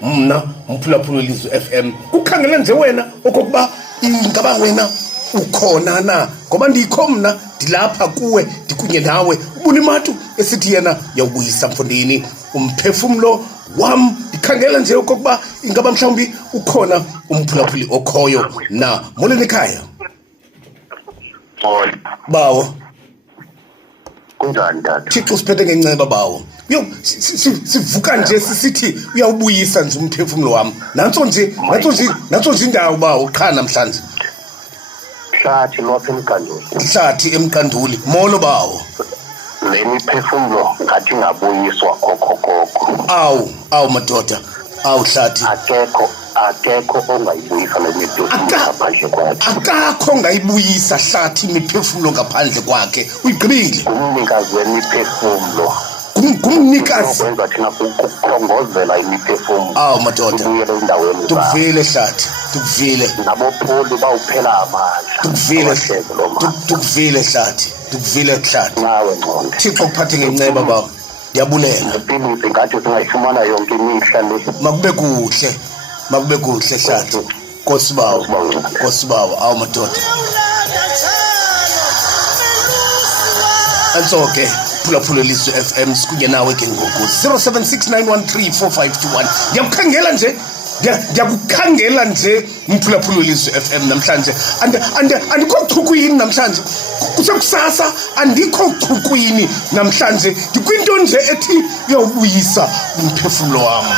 mna umphulaphula Lizwe FM kukhangela nje wena okokuba ingaba wena ukhona na, ngoba ndikho mna ndilapha kuwe ndikunye nawe. Ubulimatu esithi yena yawubuyisa mfondini umphefumlo wam, ndikhangela nje okokuba ingaba mhlawumbi ukhona umphulaphuli okhoyo na. Molweni ekhaya bawo, kunjani Tatu? Thixo siphethe ngenceba bawo. Yo sivuka nje sisithi uyawubuyisa nje umphefumlo wam. Nantso nje indawo bawo qha namhlanje. Hlathi lopha emkanduli. Hlathi emkanduli. Molo bawo. Le miphefumlo ngathi ngabuyiswa okhokoko. Awu madoda. Awu Hlathi. Akekho ongayibuyisa le miphefumlo ngaphandle kwakhe. Akakho ongayibuyisa Hlathi imiphefumlo ngaphandle kwakhe. Uyigqibile. Umnikazi wemiphefumlo. Ngumnikazi. Ukwenza thina ukukhongozela imiphefumlo. Awu madoda. Ubuyele endaweni. Tukuvile Hlathi. Tukuvile. Nabopholi bawuphela amandla. Tukuvile Hlathi. Tukuvile Hlathi. Nawe ngqondo. Thixo kuphathe ngenceba bawo. Ndiyabulela. Impilo ngathi singayifumana yonke imihla le. Makube kuhle Hlathi. Nkosi bawo. Awu madoda. Ansoke phulaphula Lizwe FM sikunye nawe ke ngoku 0769134521. Ndiyakukhangela nje umphulaphula Lizwe FM namhlanje. Andikho chukwini namhlanje. Kusekusasa andikho chukwini namhlanje. Ndikwinto nje ethi uyawubuyisa umphefumlo wami.